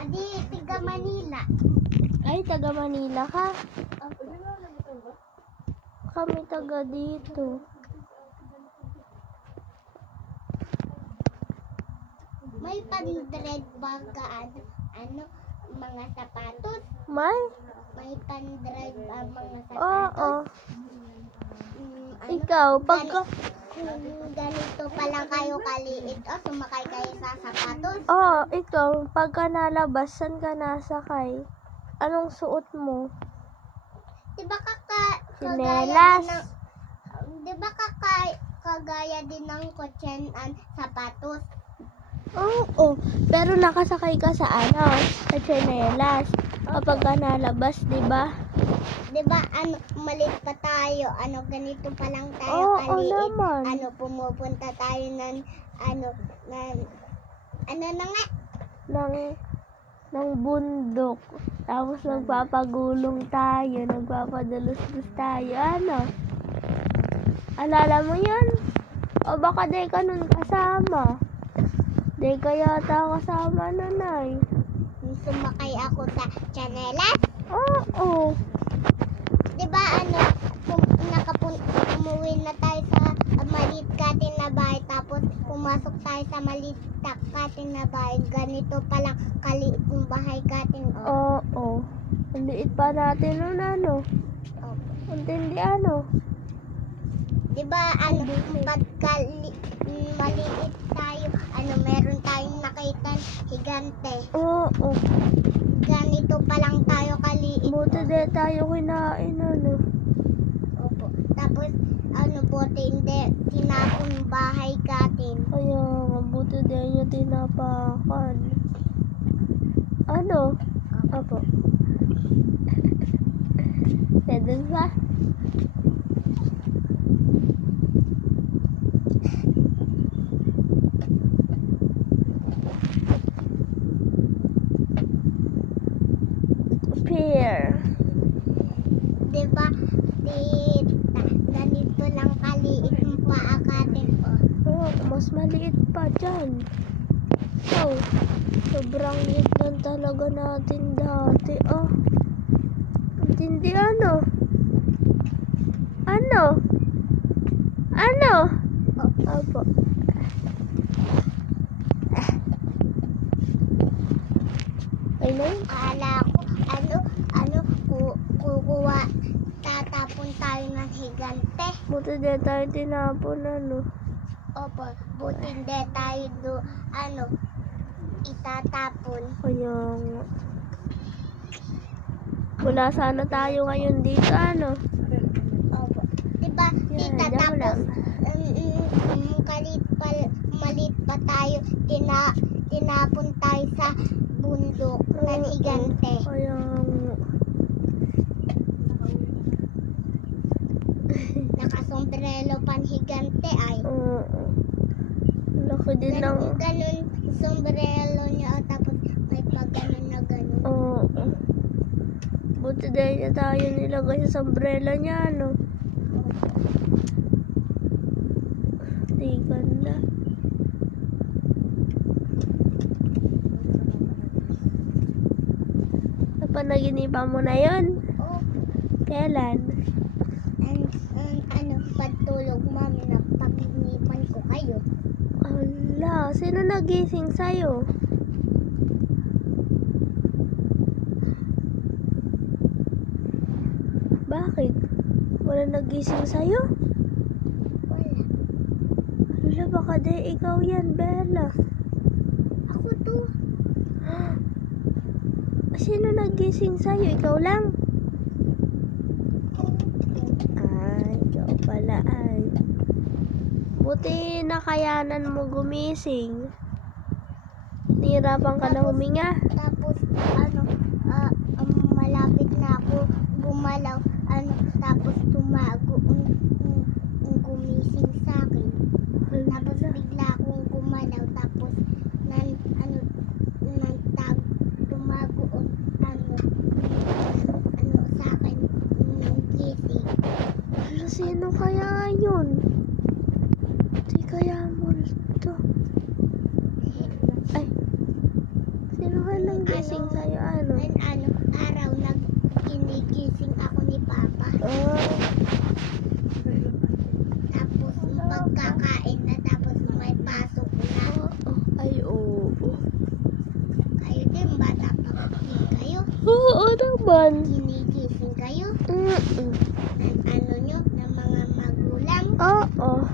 Adi, taga Manila. Ay, taga Manila ka? Kami taga dito. May pandred ba ka ano, mga sapatos? May? May pandred ba mga sapatos? Oo. Ano, Ikaw, pagka... ganito pa lang kayo kaliit, sumakay kayo sa sapatos? Oo, ikaw, pagka nalabas, saan ka nasakay? Anong suot mo? Diba Sinelas. Kagaya din ng kotsenan sapatos? Oo, pero nakasakay ka sa ano, sa tsinelas. Kapag ka nalabas, di ba? Diba, malit pa tayo, ganito pa lang tayo kaliit. Naman. Pumupunta tayo ng, na nga? Ng bundok. Tapos nagpapagulong tayo, nagpapadulus-dus tayo, Alala mo yan? O baka di ka nun kasama? Di ka yata kasama nun ay. Sumakay ako sa tsinelas? Oo. Diba, umuwi na tayo sa maliit katin na bahay, tapos pumasok tayo sa maliit katin na bahay. Ganito palang kaliit yung bahay katin. Oo. Ang liit pa natin nun, Untindi, Diba, pagka maliit tayo, meron tayong nakita higante. Oo. Ganito pa lang tayo kaliit. Buti di tayo kinain, Opo. Tapos, buti hindi tinapon bahay katin. Kaya, mabuti di nyo tinapakan. Opo. Pwede ba? Pear. Diba, tita, ganito lang kaliit yung paa katin. Mas maliit pa dyan. Sobrang liit lang talaga natin dati, Hindi, Opo. Ay, no? Akala ko, kukuha, tatapon tayo ng higante. Buti di tayo tinapon, Opo, buti hindi tayo itatapon. Kaya nga. Wala sana tayo ngayon dito, Opo. Diba, tita, diyan mo tapos, lang. malit pa tayo, tinapon tayo sa bundok ng higante. Kaya nga. Nakasombrero pan higante ay. Laki din ng... Ganun, sombrero niya, tapos may pag-ganon na ganon. Buti dahil na tayo nilagay sa sombrero niya, Di ganda. Napanaginipan mo na yun? Kailan? Pagtulog mami, napaginipan ko kayo. Ala, sino nagising sa'yo? Bakit? Wala nagising sa'yo? Wala. Ala, baka di ikaw yan, Bella. Ako to. Sino nagising sa'yo? Ikaw lang? Ikaw pala ay. Buti nakayanan mo gumising. Nahirapan ka na huminga. Tapos, malapit na ako gumalaw, tapos tumago gumising sa akin. Tapos bigla akong gumalaw, tapos tumago sa akin gising. Sino kaya yun? Di kaya multo. Ay, sino kaya nang gising sa'yo, ano? Araw kinigising ako ni Papa. Oh. Tapos pagkakain na, tapos may pasok na. Ay, oo. Kayo din, bata pa din kayo. Oo naman. Kinigising kayo. Mm-mm. Ano nyo, ng mga magulang. Oo.